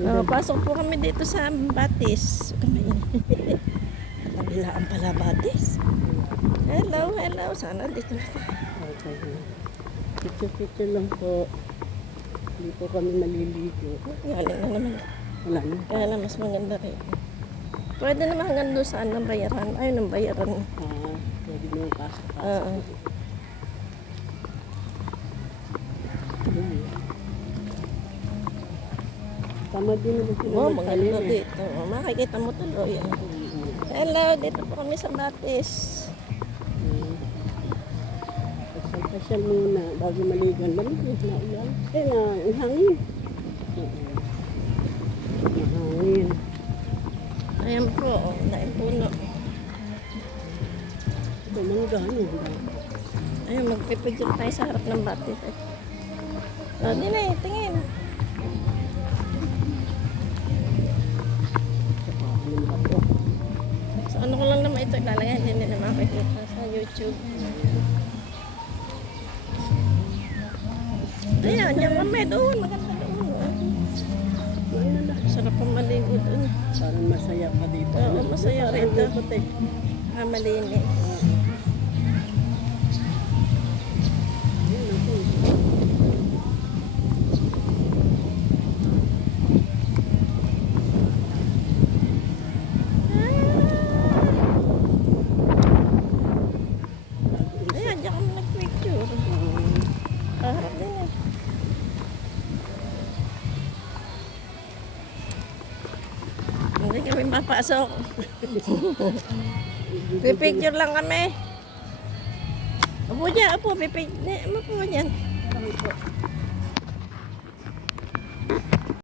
Pasok po kami dito sa Batis. Kami. Kabilaan pala Batis. Hello, hello. Sana dito na tayo. Okay. Picture lang po. Hindi po kami maliligo. Galing na naman. Wala na. Kaya lang mas maganda rin. Pwede naman hanggang doon saan ng bayaran. Ayun ang bayaran. Pwede mo pasok. Oo. Tama din naman sila Oh, maganda magtanim eh. dito. Makikita mo tuloy. Hello, dito po kami sa Batis. Pasyal muna bago maligo. Lamig na ulan. Ang hangin. Mahangin. Ayan po, naing puno. Ito mangga, ano? Ayun, magpipigil tayo sa harap ng Batis. Di na eh, tingin. So ano ko lang naman ito ilalagay, hindi na makikita sa YouTube. Ayan, yan kami doon, maganda doon. Sarap ang maligo doon. Parang masaya pa dito. Oo, masaya rito. Puti. Malinis. Ayan, diyan kami nag-picture. Harap din eh. Hindi kami mapasok. Pipicture lang kami. Apo dyan, apo, pipicture. Apo dyan. Ano po?